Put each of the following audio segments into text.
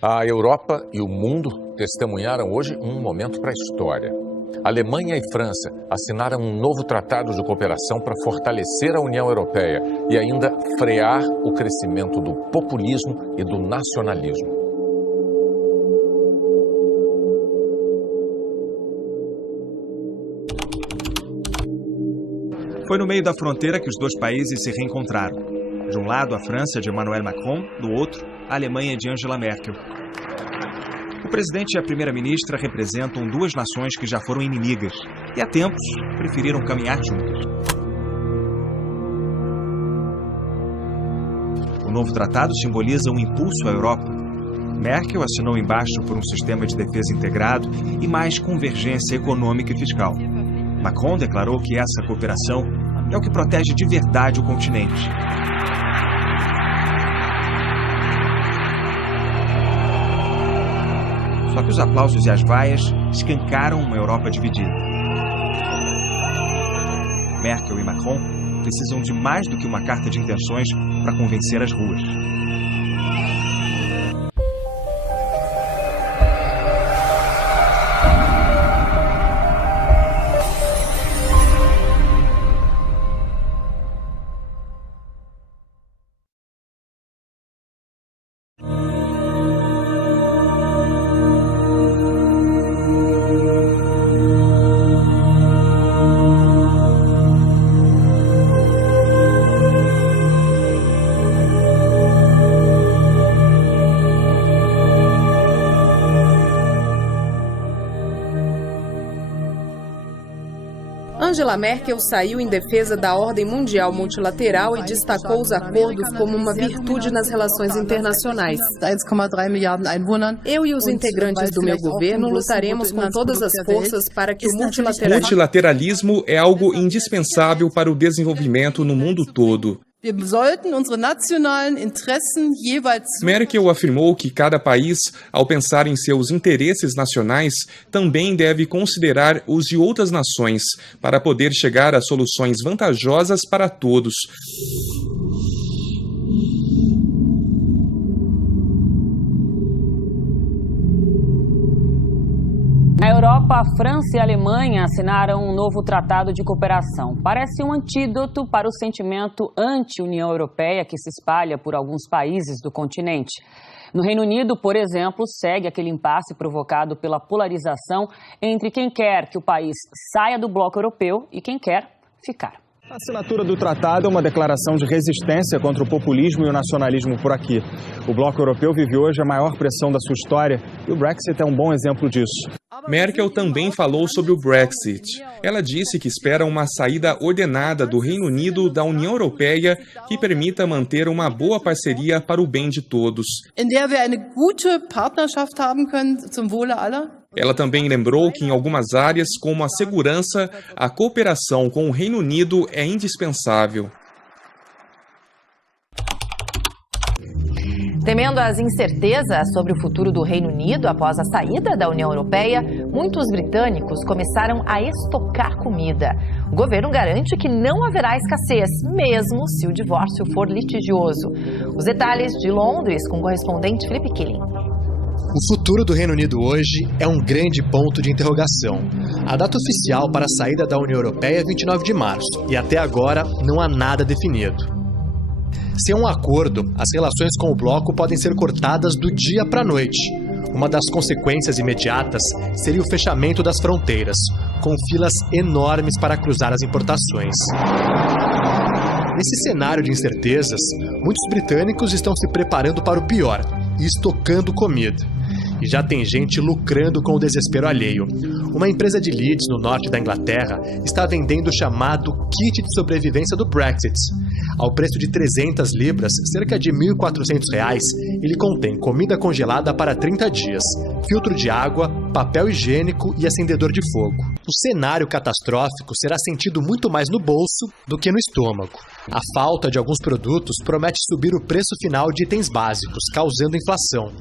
A Europa e o mundo testemunharam hoje um momento para a história. Alemanha e França assinaram um novo tratado de cooperação para fortalecer a União Europeia e ainda frear o crescimento do populismo e do nacionalismo. Foi no meio da fronteira que os dois países se reencontraram. De um lado, a França de Emmanuel Macron, do outro, a Alemanha de Angela Merkel. O presidente e a primeira-ministra representam duas nações que já foram inimigas e, há tempos, preferiram caminhar juntas. O novo tratado simboliza um impulso à Europa. Merkel assinou embaixo por um sistema de defesa integrado e mais convergência econômica e fiscal. Macron declarou que essa cooperação é o que protege de verdade o continente. Só que os aplausos e as vaias escancaram uma Europa dividida. Merkel e Macron precisam de mais do que uma carta de intenções para convencer as ruas. Angela Merkel saiu em defesa da ordem mundial multilateral e destacou os acordos como uma virtude nas relações internacionais. Eu e os integrantes do meu governo lutaremos com todas as forças para que o multilateralismo é algo indispensável para o desenvolvimento no mundo todo. Merkel afirmou que cada país, ao pensar em seus interesses nacionais, também deve considerar os de outras nações para poder chegar a soluções vantajosas para todos. Na Europa, a França e a Alemanha assinaram um novo tratado de cooperação. Parece um antídoto para o sentimento anti-União Europeia que se espalha por alguns países do continente. No Reino Unido, por exemplo, segue aquele impasse provocado pela polarização entre quem quer que o país saia do bloco europeu e quem quer ficar. A assinatura do tratado é uma declaração de resistência contra o populismo e o nacionalismo por aqui. O bloco europeu vive hoje a maior pressão da sua história e o Brexit é um bom exemplo disso. Merkel também falou sobre o Brexit. Ela disse que espera uma saída ordenada do Reino Unido da União Europeia que permita manter uma boa parceria para o bem de todos. Ela também lembrou que em algumas áreas, como a segurança, a cooperação com o Reino Unido é indispensável. Temendo as incertezas sobre o futuro do Reino Unido após a saída da União Europeia, muitos britânicos começaram a estocar comida. O governo garante que não haverá escassez, mesmo se o divórcio for litigioso. Os detalhes de Londres com o correspondente Felipe Killing. O futuro do Reino Unido hoje é um grande ponto de interrogação. A data oficial para a saída da União Europeia é 29 de março e até agora não há nada definido. Sem um acordo, as relações com o bloco podem ser cortadas do dia para a noite. Uma das consequências imediatas seria o fechamento das fronteiras, com filas enormes para cruzar as importações. Nesse cenário de incertezas, muitos britânicos estão se preparando para o pior e estocando comida. E já tem gente lucrando com o desespero alheio. Uma empresa de Leeds, no norte da Inglaterra, está vendendo o chamado kit de sobrevivência do Brexit. Ao preço de 300 libras, cerca de R$ 1.400, ele contém comida congelada para 30 dias, filtro de água, papel higiênico e acendedor de fogo. O cenário catastrófico será sentido muito mais no bolso do que no estômago. A falta de alguns produtos promete subir o preço final de itens básicos, causando inflação.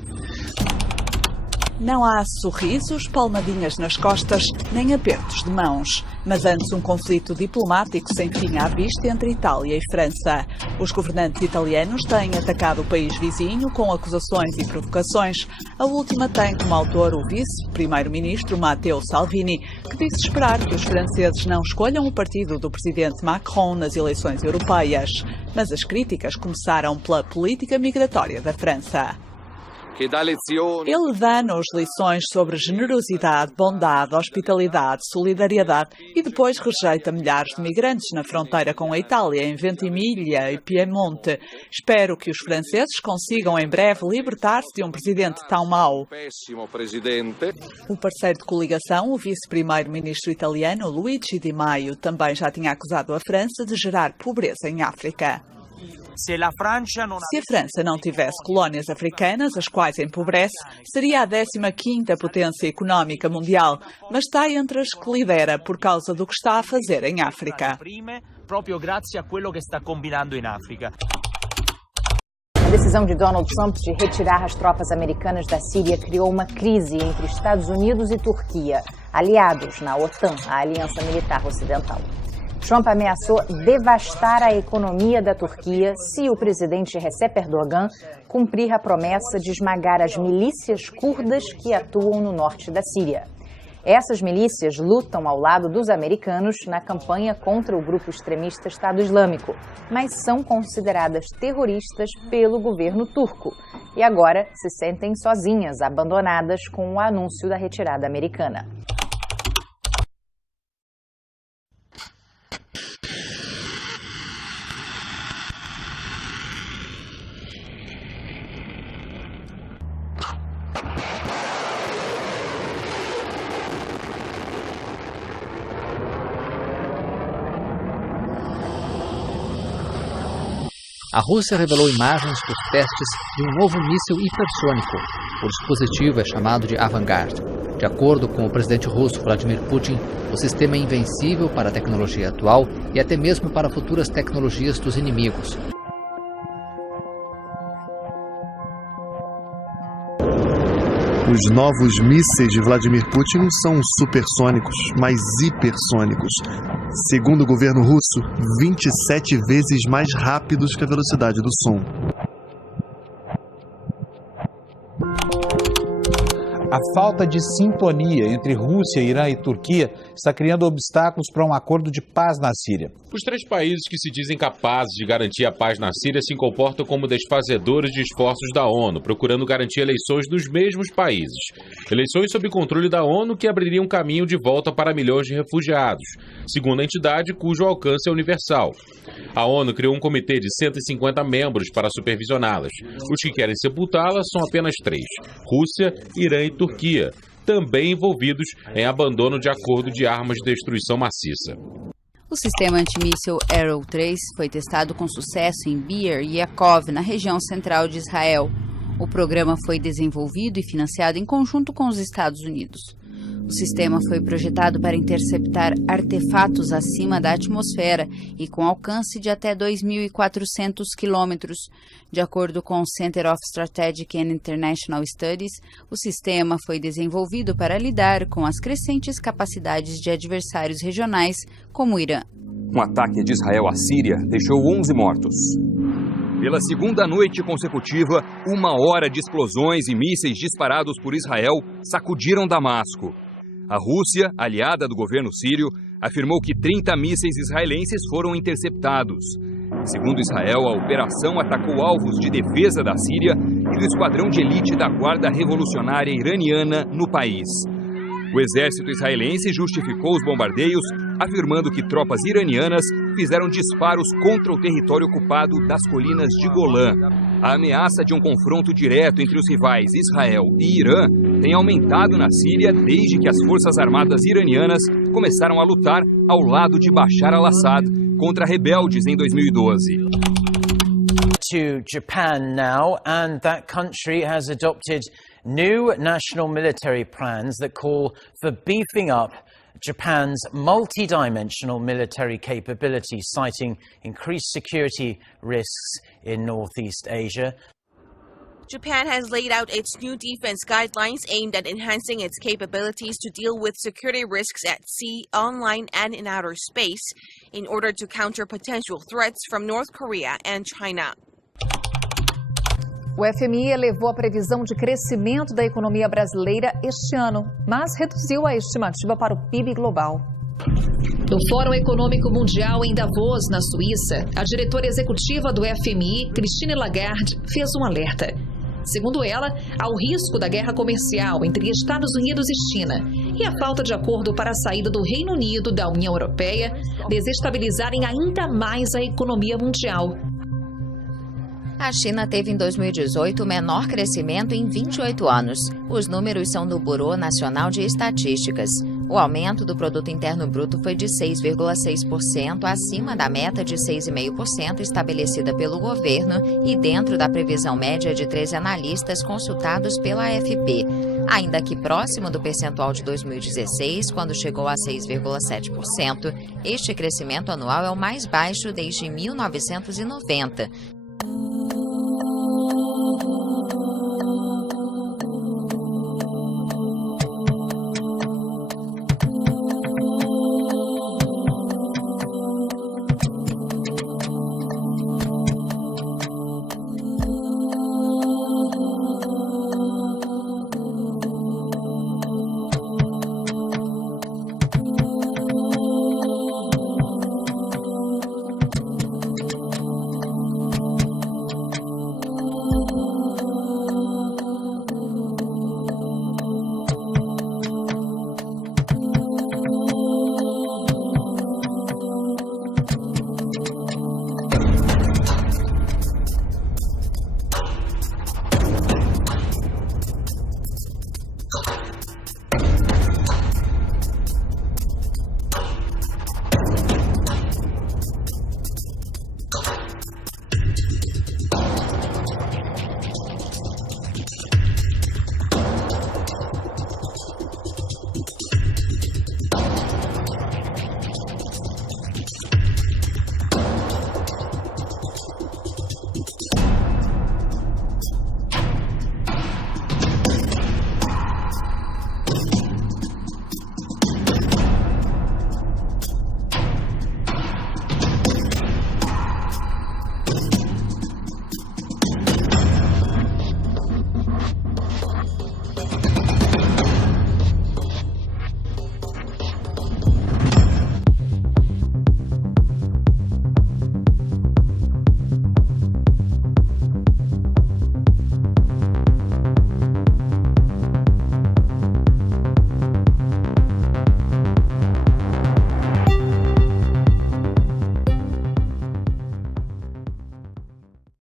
Não há sorrisos, palmadinhas nas costas, nem apertos de mãos. Mas antes um conflito diplomático sem fim à vista entre Itália e França. Os governantes italianos têm atacado o país vizinho com acusações e provocações. A última tem como autor o vice-primeiro-ministro Matteo Salvini, que disse esperar que os franceses não escolham o partido do presidente Macron nas eleições europeias. Mas as críticas começaram pela política migratória da França. Ele dá-nos lições sobre generosidade, bondade, hospitalidade, solidariedade e depois rejeita milhares de migrantes na fronteira com a Itália, em Ventimiglia e Piemonte. Espero que os franceses consigam em breve libertar-se de um presidente tão mau. O parceiro de coligação, o vice-primeiro-ministro italiano Luigi Di Maio, também já tinha acusado a França de gerar pobreza em África. Se a França não tivesse colónias africanas, as quais empobrece, seria a 15ª potência económica mundial, mas está entre as que lidera por causa do que está a fazer em África. A decisão de Donald Trump de retirar as tropas americanas da Síria criou uma crise entre Estados Unidos e Turquia, aliados na OTAN, a Aliança Militar Ocidental. Trump ameaçou devastar a economia da Turquia se o presidente Recep Erdogan cumprir a promessa de esmagar as milícias curdas que atuam no norte da Síria. Essas milícias lutam ao lado dos americanos na campanha contra o grupo extremista Estado Islâmico, mas são consideradas terroristas pelo governo turco e agora se sentem sozinhas, abandonadas com o anúncio da retirada americana. A Rússia revelou imagens dos testes de um novo míssil hipersônico. O dispositivo é chamado de Avangard. De acordo com o presidente russo Vladimir Putin, o sistema é invencível para a tecnologia atual e até mesmo para futuras tecnologias dos inimigos. Os novos mísseis de Vladimir Putin não são supersônicos, mas hipersônicos. Segundo o governo russo, 27 vezes mais rápidos que a velocidade do som. A falta de sintonia entre Rússia, Irã e Turquia está criando obstáculos para um acordo de paz na Síria. Os três países que se dizem capazes de garantir a paz na Síria se comportam como desfazedores de esforços da ONU, procurando garantir eleições dos mesmos países. Eleições sob controle da ONU que abririam um caminho de volta para milhões de refugiados, segundo a entidade cujo alcance é universal. A ONU criou um comitê de 150 membros para supervisioná-las. Os que querem sepultá-la são apenas 3: Rússia, Irã e Turquia, também envolvidos em abandono de acordo de armas de destruição maciça. O sistema antimíssil Arrow 3 foi testado com sucesso em Be'er Yaakov, na região central de Israel. O programa foi desenvolvido e financiado em conjunto com os Estados Unidos. O sistema foi projetado para interceptar artefatos acima da atmosfera e com alcance de até 2.400 quilômetros. De acordo com o Center of Strategic and International Studies, o sistema foi desenvolvido para lidar com as crescentes capacidades de adversários regionais, como o Irã. Um ataque de Israel à Síria deixou 11 mortos. Pela segunda noite consecutiva, 1 hora de explosões e mísseis disparados por Israel sacudiram Damasco. A Rússia, aliada do governo sírio, afirmou que 30 mísseis israelenses foram interceptados. Segundo Israel, a operação atacou alvos de defesa da Síria e do esquadrão de elite da Guarda Revolucionária Iraniana no país. O exército israelense justificou os bombardeios, afirmando que tropas iranianas fizeram disparos contra o território ocupado das colinas de Golã. A ameaça de um confronto direto entre os rivais Israel e Irã tem aumentado na Síria desde que as forças armadas iranianas começaram a lutar ao lado de Bashar al-Assad contra rebeldes em 2012. To Japan now, and that country has adopted new national military plans that call for beefing up Japan's multi-dimensional military capability, citing increased security risks in Northeast Asia. Japan has laid out its new defense guidelines aimed at enhancing its capabilities to deal with security risks at sea, online, and in outer space in order to counter potential threats from North Korea and China. O FMI elevou a previsão de crescimento da economia brasileira este ano, mas reduziu a estimativa para o PIB global. No Fórum Econômico Mundial em Davos, na Suíça, a diretora executiva do FMI, Christine Lagarde, fez um alerta. Segundo ela, há o risco da guerra comercial entre Estados Unidos e China e a falta de acordo para a saída do Reino Unido da União Europeia desestabilizarem ainda mais a economia mundial. A China teve em 2018 o menor crescimento em 28 anos. Os números são do Bureau Nacional de Estatísticas. O aumento do Produto Interno Bruto foi de 6,6%, acima da meta de 6,5% estabelecida pelo governo e dentro da previsão média de 13 analistas consultados pela AFP. Ainda que próximo do percentual de 2016, quando chegou a 6,7%, este crescimento anual é o mais baixo desde 1990.